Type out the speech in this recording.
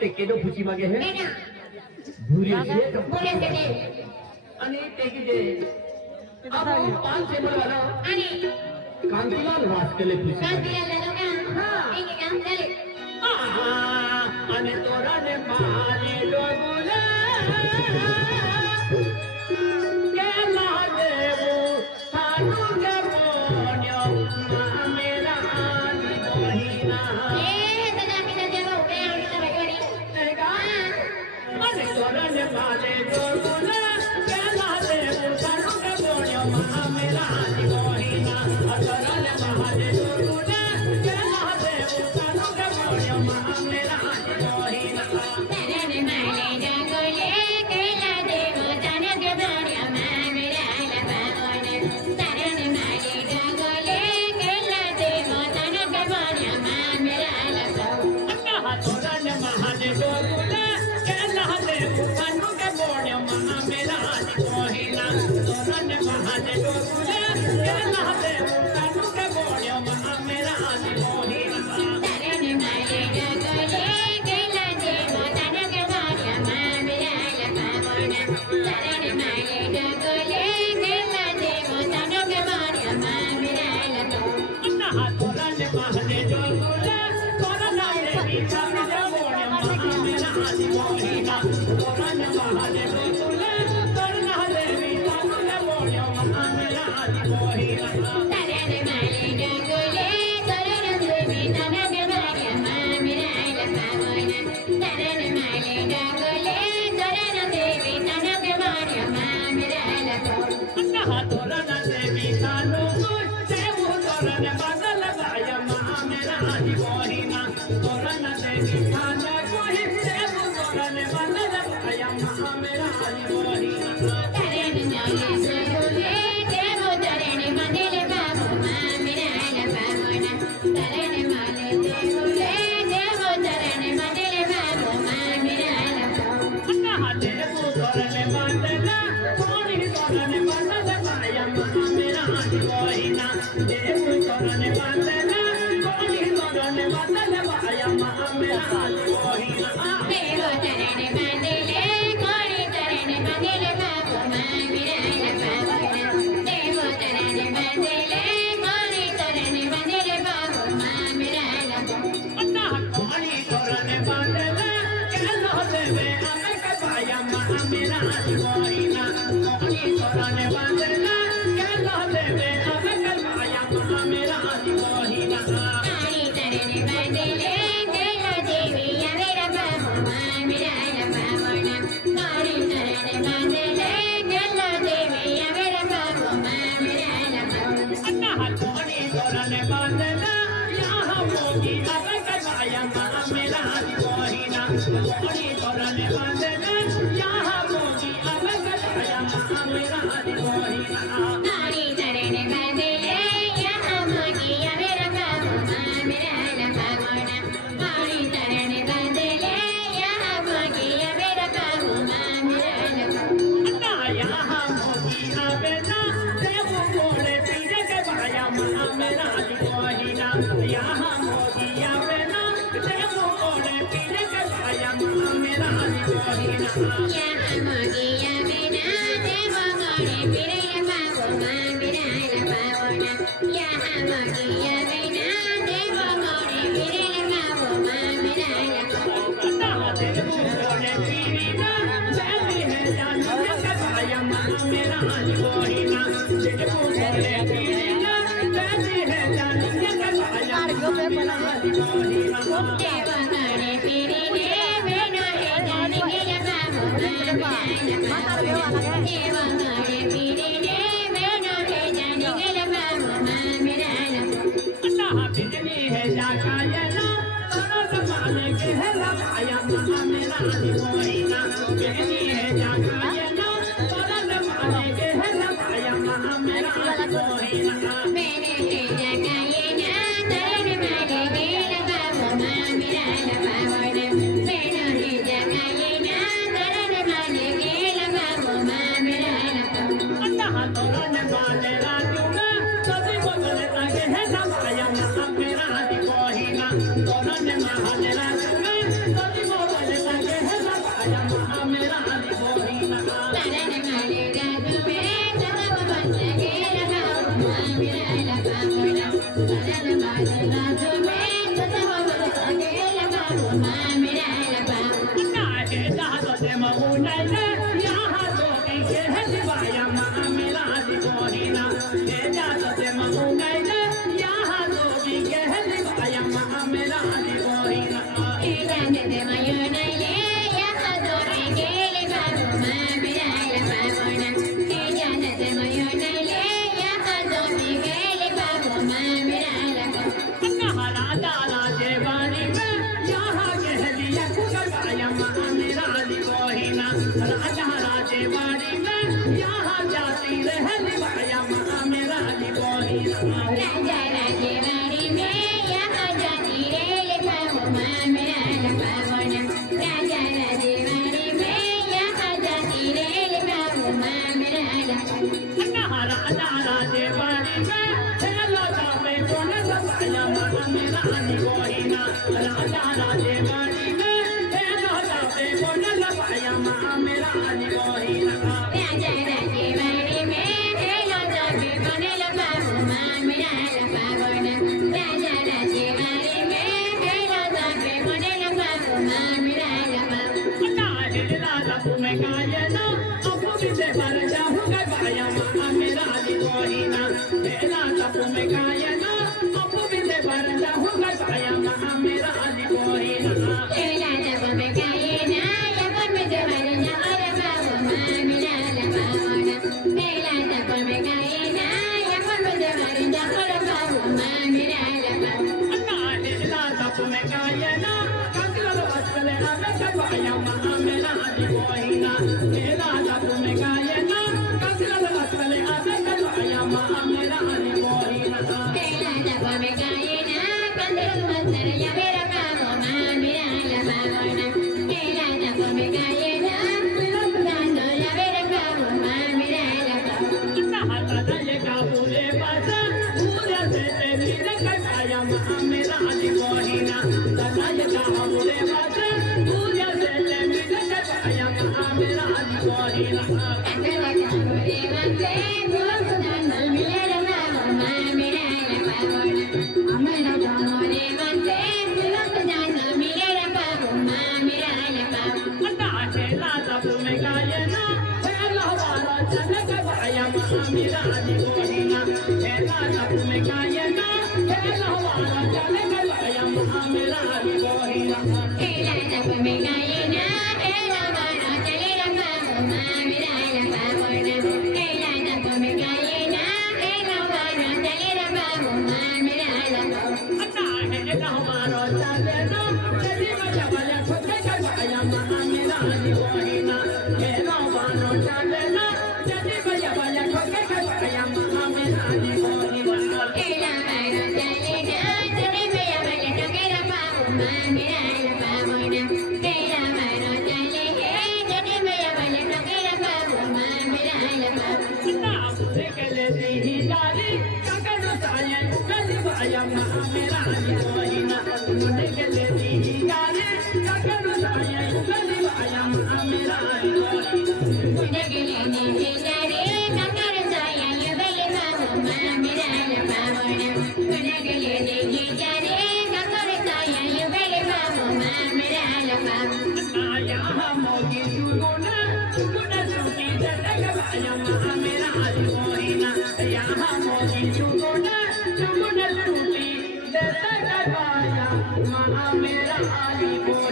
ते केडो फुची मागे है एना भूरी से बोले से दे आणि ते की जे आपण 5 वाला आणि कांतीलाल वाचकेले फुची काल दिला झालो का हां एक काम झाले आणि तोराने माने डोगुला केला देऊ थानुगे मोन्यो मामेला आणि बहिना ए सदा की देव उभे आणि सगळी का आणि तोराने माने डोगुला केला देऊ थानुगे मोन्यो मामेला आणि बहिना तोराने माने डोगुला केला देऊ थानुगे मोन्यो मामेला आणि बहिना तरन माले जगले केला देव तन के बाण्या मामेला लबावन तरन माले जगले केला देव तन के बाण्या मामेला लबावन अक्का तोराने माने डोगुला केला देऊ थानुगे मोन्यो मामेला आणि बहिना तोराने माने डोगुला केला देऊ थानुगे मोन्यो मामेला आणि बहिना तरन माले जगले केला देव तन के बाण्या मामेला लबावन तरन माले जगले केला देव तन के बाण्या मामेला लबावन अक्का तोराने माने डोगुला तोराने देवी थानुगे मोन्यो मामेला आणि बहिना तोराने माने डोगुला तोराने देवी थानुगे मोन्यो मामेला आणि बहिना तरन माले जगले तरन देवी तन के बाण्या मामेला लबावन तरन माले जगले तरन देवी तन के बाण्या मामेला लबावन अक्का तोराने देवी थानुगे देऊ तोराने बदल बाय मामेला आणि बहिना तोराने देवी थानुगे देऊ तोराने बदल बाय मामेला आणि बहिना तरन माले जगले देव तरन बदले बाबू मामेला लबावन तरन माले जगले देव तरन बदले बाबू मामेला लबावन अक्का देऊ तोराने बदल कोणी तोराने बदल बाय मामेला आणि बहिना देऊ तोराने बदल कोणी तोराने बदल बाय मामेला आणि बहिना देव तरन बदले कोणी तरन बदले बाबू मामेला लबावन देव तरन बदले कोणी तरन बदले बाबू मामेला लबावन अक्का कोणी तोराने बदल केलो देवे अमेक बाय मामेला आणि बहिना कोणी तोराने बदल केलो देवे अमेक बाय मामेला आणि बहिना कोणी तरन बदले केला देवी अवेरा बाबू मामेला लबावन कोणी तरन बदले केला देवी अवेरा बाबू मामेला लबावन अक्का कोणी तोराने बदल यहाँ मोगी अमेक बाय मामेला आणि बहिना कोणी तोराने बदल यहाँ मोगी अमेक बाय मामेला आणि बहिना कोणी तरन बदले यहाँ मोगी अवेरा बाबू मामेला लबावन कोणी तरन बदले यहाँ मोगी अवेरा बाबू मामेला लबावन अक्का यहाँ मोगी आवेना देवो मोड़े पीरे के बाया मामेला आणि बहिना यहाँ मोगी आवेना देवो मोड़े पीरे के बाया मामेला आणि बहिना यहाँ मोगी अवेरा देव मोड़े पीरे बाबू मामेला लबावन यहाँ मोगी अवेरा देव मोड़े पीरे बाबू मामेला लबावन अक्का देवो मोड़े पीरे ना देवी है जानू के बाया मामेला आणि बहिना देवो मोड़े पीरे ना देवी है जानू के बाया मामेला आणि बहिना देव मोड़े पीरे वेणो हे जानी गेला बाबू मामेला लबावन देव मोड़े पीरे वेणो हे जानी गेला बाबू मामेला लबावन अल्लाह बिजली है जाकायना तोरो जमाने के है लगाया मामेला आणि बहिना बिजली है जाकायना तोरो जमाने के है लगाया मामेला आणि बहिना मेरे हे जगाये ना तरन माले गेला बाबू मामेला लबावन मेरे हे जगाये ना तरन माले गेला बाबू मामेला लबावन अल्लाह तोरो ने माने राजूना सदी बदले ताके है लगाया मामेला आणि बहिना तोरो ने माने राजूना सदी बदले मामिराला पावो नाहे दादा ते महुनाइले यहाँ तो के हलवाया मामेरा गोहिना हे दादा ते महुनाइले यहाँ तो के हलवाया मामेरा गोहिना ए जाने दे मयूनाइले यहाँ तो गेले पावो मामिराला पावोना ए जाने दे मयूनाइले यहाँ तो गेले पावो मामिराला पावो नहरा दादा देवानी में यहाँ कहलिया कुगवाया मामेरा गोहिना राजा देवानी में यहाँ जाती रहलवाया मामेरा गोहिना राजा राजेवाड़ी में यहाँ जाती रेल पावो मामिराला पावोना राजा राजेवाड़ी में यहाँ जाती रेल पावो मामिराला पावो नहरा दादा देवानी में हेलो जावे कोन लवाया मामेरा गोहिना राजा देवानी में हेलो जावे कोन लवाया मामेरा गोहिना राजा राजेवाड़ी में हेलो जावे कोन लवाया मामिराला पावोना राजा राजेवाड़ी में हेलो जावे कोन लवाया मामिराला पावो नाहे दादा तुम्हें गायना अबू भी से भर जाऊं गवाया मामेरा गोहिना हे दादा तुम्हें गायना अबू भी से भर जाऊं गवाया मामेरा गोहिना एला जब में गायना यवन में जवर जवर पावो मामिराला पावोना एला जब में गायना यवन में जवर जवर पावो मामिराला पावो नाहे दादा तुम्हें गायना कंकल वस्कले आवे गवाया मामेरा गोहिना हे दादा तुम्हें गायना कंकल वस्कले आवे गवाया मामेरा गोहिना एला जब में गायना कंदर मंदर यवेरा पावो मामिराला पावोना एला जब में गायना दानो यवेरा पावो मामिराला पावो नहाता दले का पूरे बाजा पूरे से तेरी रखवाया मामेरा गोहिना दले का पूरे बाजा पूरे से तेरी रखवाया मामेरा गोहिना कंदर कामुरे वंदे बोलो दानो मिलेरा पावो मामिराला पावोना अमला कामुरे वंदे बोलो दानो मिलेरा पावो मामिराला पावो नाहे लाला तुम्हें गायना हे लहवारा चले गवाया मामेरा गोहिना हे लाला तुम्हें गायना हे लहवारा चले गवाया मामेरा गोहिना एला जब में गायना एला वारा चलेरा पावो मामिराला पावोना एला जब में गायना एला वारा चलेरा पावो मामिराला पावो नाहे लहवारा चलेना तेरी वजह वाला खुद गवाया मामेरा गोहिना हे लहवारा चलेना तेरी वजह वाला खुद गवाया मामेरा गोहिना एला वारा चलेना तेरे में अवल टकेरा पावो मामिराला पावोना एला वारा चले हे तेरे में अवल टकेरा पावो मामिराला पावो नामुरे के ले दी जाली ककड़ो साया गलवाया मामेरा गोहिना मुरे के ले दी जाली ककड़ो साया गलवाया मामेरा गोहिना उडगले ने जारे ककर साया यबले पावो मामिराला पावोना उडगले ने जारे ककर साया यबले पावो मामिराला पावो आया मोगी सुगुना सुगुना सुगी गवाया मामेरा गोहिना यहाँ मोगी सुगुना सुगुना सुगी गवाया मामेरा गोहिना